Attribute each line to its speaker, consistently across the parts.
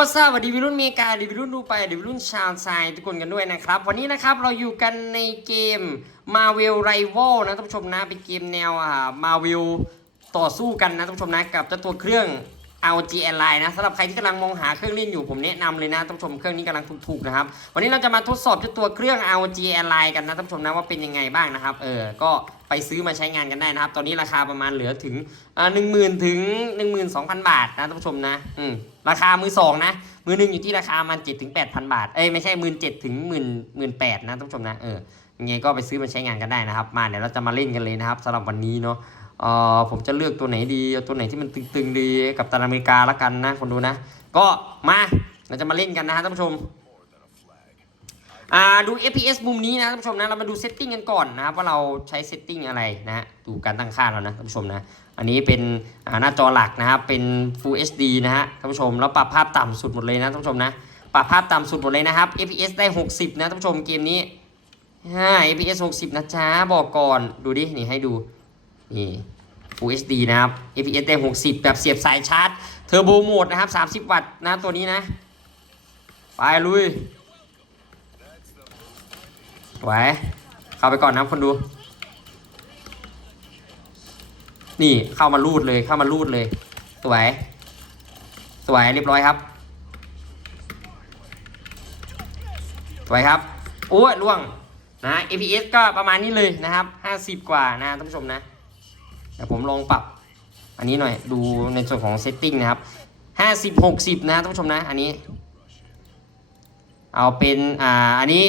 Speaker 1: วัสดีวิรุ่นเมกาดีวิรุ่นดูไปดีวิรุ่นชาวไซทุกคนกันด้วยนะครับ วันนี้นะครับเราอยู่กันในเกม Marvel Rival นะท่านผู้ชมนะเป็นเกมแนวอ่า Marvel ต่อสู้กันนะท่านผู้ชมนะกับเจ้าตัวเครื่อง ROG Ally นะสำหรับใครที่กำลังมองหาเครื่องเล่นอยู่ผมแนะนำเลยนะท่านผู้ชมเครื่องนี้กำลังถูกๆนะครับ วันนี้เราจะมาทดสอบเจ้าตัวเครื่อง ROG Ally กันนะท่านผู้ชมนะว่าเป็นยังไงบ้างนะครับ เออ ก็ไปซื้อมาใช้งานกันได้นะครับ ตอนนี้ราคาประมาณเหลือถึงหนึ่งหมื่นถึงหนึ่งหมื่นสองพันบาทนะท่านผู้ชมนะ อืม ราคามือสองนะ มือหนึ่งอยู่ที่ราคามันเจ็ดถึงแปดพันบาท เอ้ยไม่ใช่หมื่นเจ็ดถึงหมื่นหมื่นแปดนะท่านผู้ชมนะ เออยังไงก็ไปซื้อมาใช้งานกันได้นะครับ มาเดี๋ยวเราจะมาเล่นกันเลยนะครับสำหรับวันนี้เนาะ เอ่อผมจะเลือกตัวไหนดีเอาตัวไหนที่มันตึงๆดีกับตันอเมริกาละกันนะคนดูนะ ก็มาเราจะมาเล่นกันนะฮะท่านผู้ชมอ่าดู FPS มุมนี้นะท่านผู้ชมนะเรามาดูเซตติ้งกันก่อนนะครับว่าเราใช้เซตติ้งอะไรนะดูการตั้งค่าเรานะท่านผู้ชมนะอันนี้เป็นหน้าจอหลักนะครับเป็น Full HD นะฮะท่านผู้ชมแล้วปรับภาพต่ำสุดหมดเลยนะท่านผู้ชมนะปรับภาพต่ำสุดหมดเลยนะครับ FPS ได้ 60 นะท่านผู้ชมเกมนี้5 FPS 60 นะจ๊ะบอกก่อนดูดินี่ให้ดู นี่ Full HD นะครับ FPS ได้60 แบบเสียบสายชาร์จเทอร์โบโหมดนะครับ 30 วัตต์นะตัวนี้นะ ไปลุยไหวเข้าไปก่อนนะคนดู นี่เข้ามารูดเลยเข้ามารูดเลย สวย สวยเรียบร้อยครับ สวยครับโอ้ยล่วงนะ APS ก็ประมาณนี้เลยนะครับ 50 กว่านะท่านผู้ชมนะ เดี๋ยวผมลองปรับอันนี้หน่อยดูในส่วนของเซตติ้งนะครับ50 60นะท่านผู้ชมนะ อันนี้ เอาเป็นอ่าอันนี้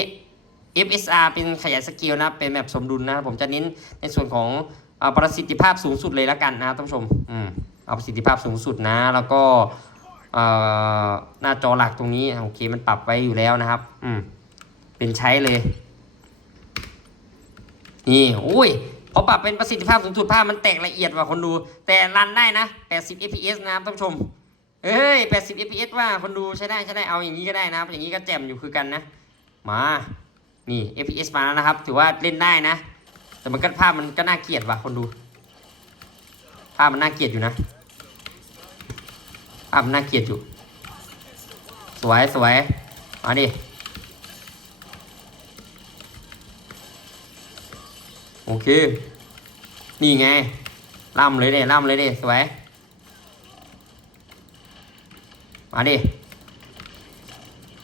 Speaker 1: FSR เป็นขยายสเกลนะเป็นแบบสมดุลนะผมจะเน้นในส่วนของอาประสิทธิภาพสูงสุดเลยแล้วกันนะท่านผู้ชมอืมเอาประสิทธิภาพสูงสุดนะ แล้วก็หน้าจอหลักตรงนี้โอเคมันปรับไว้อยู่แล้วนะครับ อืมเป็นใช้เลย นี่ อุ้ย พอปรับเป็นประสิทธิภาพสูงสุดภาพมันแตกละเอียดกว่าคนดู แต่รันได้นะ 80 fps นะครับท่านผู้ชมเอ้ย 80 fps ว่าคนดูใช้ได้ใช้ได้เอาอย่างนี้ก็ได้นะครับอย่างนี้ก็แจ่มอยู่คือกันนะ มานี่ fps มาแล้วนะครับ ถือว่าเล่นได้นะ แต่มันก็ภาพมันก็น่าเกลียดว่ะคนดู ภาพมันน่าเกลียดอยู่นะภาพมันน่าเกลียดอยู่ สวยสวยมาดิ โอเค นี่ไงล่ำเลยเด้ล่ำเลยเด้สวย มาดิ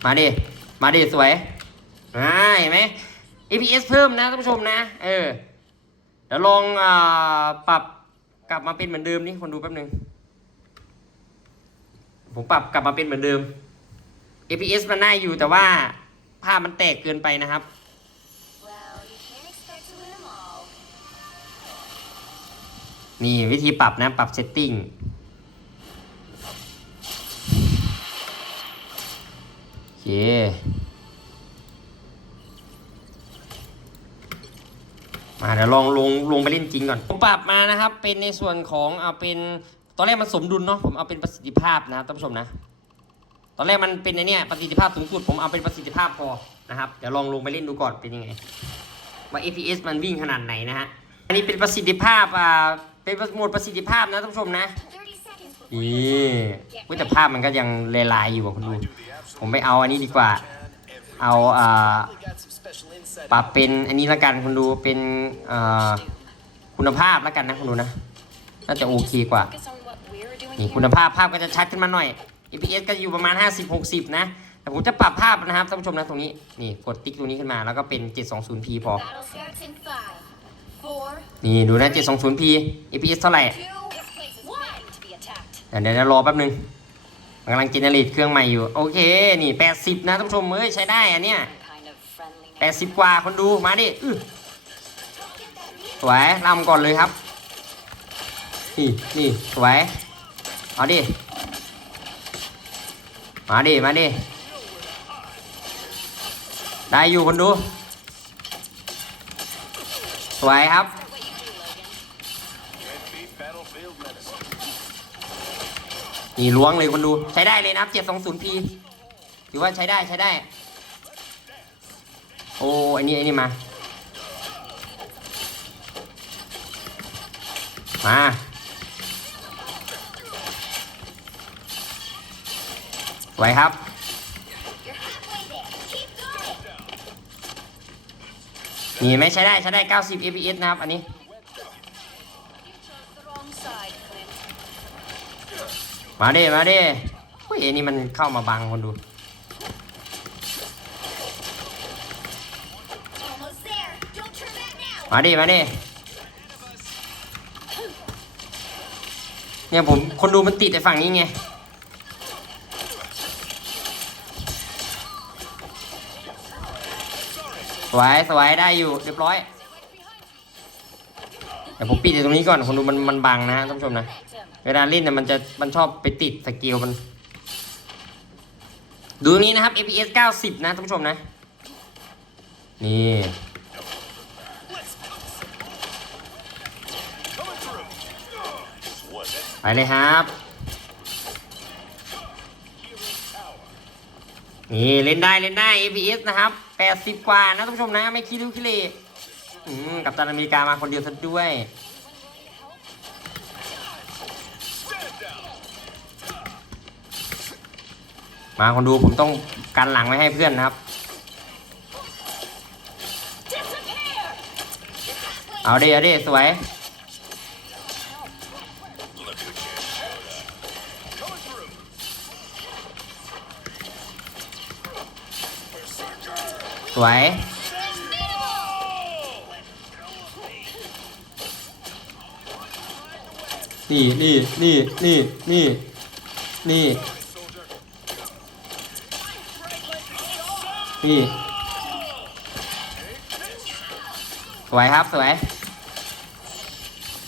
Speaker 1: มาดิ มาดิสวยอ่าเห็นไหม APS เพิ่มนะท่านผู้ชมนะ เออ เดี๋ยวลองอปรับกลับมาเป็นเหมือนเดิมนี่คนดูแป๊บนึง ผมปรับกลับมาเป็นเหมือนเดิม APS มันได้อยู่แต่ว่าภาพมันแตกเกินไปนะครับ นี่วิธีปรับนะปรับเซตติ้งโอเคมาเดี๋ยวลองลงลงไปเล่นจริงก่อนผมปรับมานะครับ เป็นในส่วนของเอาเป็นตอนแรกมันสมดุลเนาะผมเอาเป็นประสิทธิภาพนะครับท่านผู้ชมนะ ตอนแรกมันเป็นในเนี้ยประสิทธิภาพสูงสุดผมเอาเป็นประสิทธิภาพพอนะครับเดี๋ยวลองลงไปเล่นดูก่อนเป็นยังไงว่า FPS มันวิ่งขนาดไหนนะฮะอันนี้เป็นประสิทธิภาพอ่า เป็นโหมดประสิทธิภาพนะท่านผู้ชมนะ
Speaker 2: 30 seconds before
Speaker 1: นี่เว้ยแต่ภาพมันก็ยังเลลายอยู่อะคุณดู ผมไปเอาอันนี้ดีกว่า เอาอ่าปรับเป็นอันนี้ละกันคุณดูเป็นอ่าคุณภาพละกันนะคุณดูนะ น่าจะโอเคกว่า
Speaker 2: focus on what we're doing
Speaker 1: นี่
Speaker 2: here.
Speaker 1: คุณภาพภาพก็จะชัดขึ้นมาหน่อย FPS ก็อยู่ประมาณ 50-60 นะ แต่ผมจะปรับภาพนะครับท่านผู้ชมนะตรงนี้ นี่กดติ๊กตรงนี้ขึ้นมาแล้วก็เป็น 720p พอ นี่ดูนะ 720p FPS เท่าไหร่
Speaker 2: two, one. To be attacked.
Speaker 1: เดี๋ยวเดี๋ยวเดี๋ยวรอแป๊บนึงมันกำลังเจเนเรตเครื่องใหม่อยู่ โอเค นี่ 80 นะท่านผู้ชมเอ้ยใช้ได้อันเนี้ย
Speaker 2: Kind of friendly.
Speaker 1: 80 กว่าคนดูมาดิอื้อสวยลำก่อนเลยครับ นี่นี่สวย เอาดิ มาดิ มาดิ ได้อยู่คนดูส วยครับ นี่ล้วงเลยคนดู ใช้ได้เลยนะครับ 720p ถือว่าใช้ได้ใช้ได้ โอ้ไอ้นี่ไอ้นี่มามาสวยครับ นี่ไม่ใช้ได้ใช้ได้ 90 fps นะครับ อันนี้ มาดิมาดิเฮ้ยนี่มันเข้ามาบังคนดู มาดิมาดิเนี่ยผมคนดูมันติดไอ้ฝั่งนี้ไง วย สวยได้อยู่เรียบร้อยแต่ผมปิดตรงนี้ก่อนคนดูมันมันบังนะท่านผู้ชมนะ เวลาเล่นเนี่ยมันจะมันชอบไปติดสกิลมัน ดูนี้นะครับ FPS 90 นะท่านผู้ชมนะ นี่ไปเลยครับ นี่เล่นได้เล่นได้ APS นะครับ 80กว่านะท่านผู้ชมนะไม่คิดลูกคิเลอืมกับตันอเมริกามาคนเดียวซะด้วย มาคนดูผมต้องกันหลังไว้ให้เพื่อนนะครับ เอาดิเอาดิสวย สวย นี่นี่นี่นี่นี่นี่นี่สวยครับสวย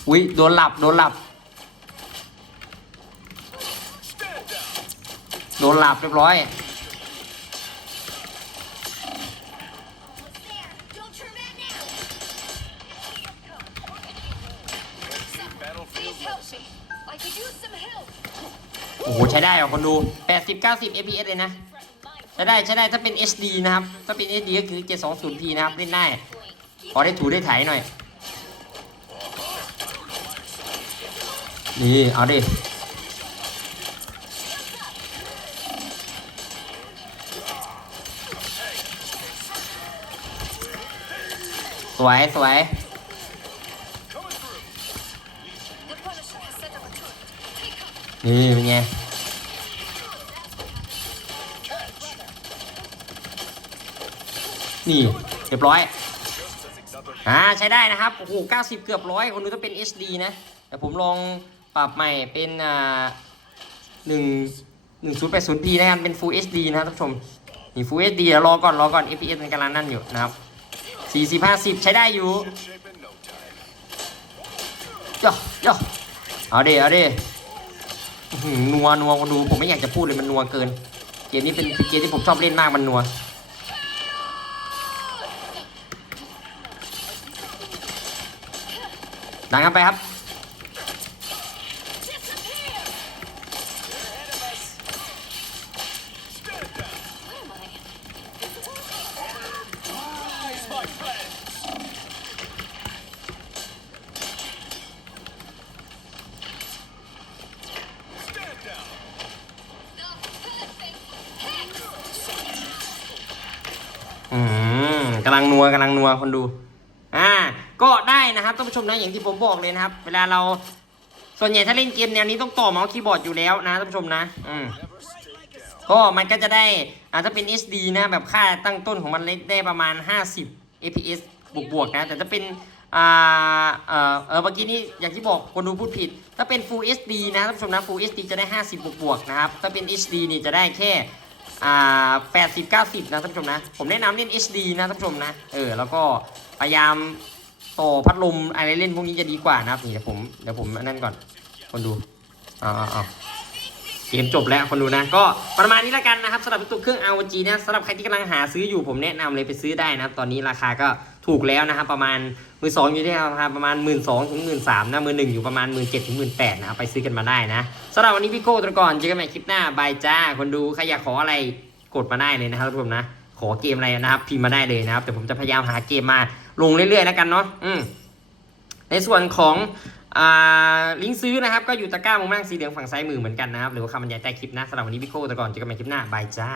Speaker 1: อุ้ยโดนหลับโดนหลับโดนหลับเรียบร้อย อ้โห ใช้ได้เหรอคนดู 80 90 fps เลยนะ ใช้ได้ใช้ได้ถ้าเป็น HD นะครับ ถ้าเป็น HD ก็คือ 720p นะครับ เล่นได้พอได้ถูได้ไถหน่อย นี่ เอาดิสวยสวย
Speaker 2: cover.
Speaker 1: นี่เป็นไงนี่เรียบร้อยอ่าใช้ได้นะครับโอ้โห90 เกือบร้อยคนดูต้องเป็น HD นะแต่ผมลองปรับใหม่เป็นอ่าหนึ่งหนึ่งศูนย์แปดศูนย์ p นะครับเป็น Full HD นะครับท่านผู้ชมนี่ Full HD เดี๋ยวรอก่อนรอก่อน FPS มันกำลังนั่นอยู่นะครับ40 50ใช้ได้อยู่ย่อย่อเอาดิเอาดิ อื้อหือนัวนัวคนดูผมไม่อยากจะพูดเลยมันนัวเกิน เกมนี้เป็นเป็นเกมที่ผมชอบเล่นมากมันนัวดังกันไปครับ อืมกำลังนัวกำลังนัวคนดู อ่า ก็ได้นะครับท่านผู้ชมนะอย่างที่ผมบอกเลยนะครับ เวลาเราส่วนใหญ่ถ้าเล่นเกมแนวนี้ต้องต่อเมาส์คีย์บอร์ดอยู่แล้วนะท่านผู้ชมนะ อืมก็มันก็จะได้อ่าถ้าเป็น SD นะแบบค่าตั้งต้นของมันได้ประมาณ 50 fps บวกบวกๆนะ แต่ถ้าเป็นอ่าเออเออเมื่อกี้นี้อย่างที่บอกคนดูพูดผิด ถ้าเป็น Full HD นะท่านผู้ชมนะ Full HD จะได้ 50 บวกบวกๆนะครับ ถ้าเป็น HD นี่จะได้แค่ อ่า80 90นะท่านผู้ชมนะ ผมแนะนำเล่น HD นะท่านผู้ชมนะ เออ แล้วก็พยายามต่อพัดลมอะไรเล่นพวกนี้จะดีกว่านะครับนี่เดี๋ยวผมเดี๋ยวผมอันนั่นก่อน คนดูอ่าอ่าเกมจบแล้วคนดูนะ ก็ประมาณนี้แล้วกันนะครับสำหรับตัวเครื่อง ROG นะสำหรับใครที่กำลังหาซื้ออยู่ผมแนะนำเลยไปซื้อได้นะครับ ตอนนี้ราคาก็ถูกแล้วนะครับประมาณ มือสองอยู่ที่ราคาประมาณ 1 2ื่นถึงหมื่นสามนะมือหนึ่งอยู่ประมาณ 1 7ื่นถึงหมื่นแปดนะครับไปซื้อกันมาได้นะสำหรับวันนี้พี่โก้ตัวก่อนเจอกันใหม่คลิปหน้าบายจ้าคนดูใครอยากขออะไรกดมาได้เลยนะครับทุกคนนะ ขอเกมอะไรนะครับ พิมพ์มาได้เลยนะครับแต่ผมจะพยายามหาเกมมาลงเรื่อยๆแล้วกันเนาะอืมในส่วนของอลิงก์ซื้อนะครับ ก็อยู่ตะกร้ามุมล่างสีเหลืองฝั่งซ้ายมือเหมือนกันนะครับ หรือว่าคำบรรยายใต้คลิปนะสำหรับวันนี้พี่โก้ต่ก่อนเจอกันใหม่คลิปหน้าบายจ้า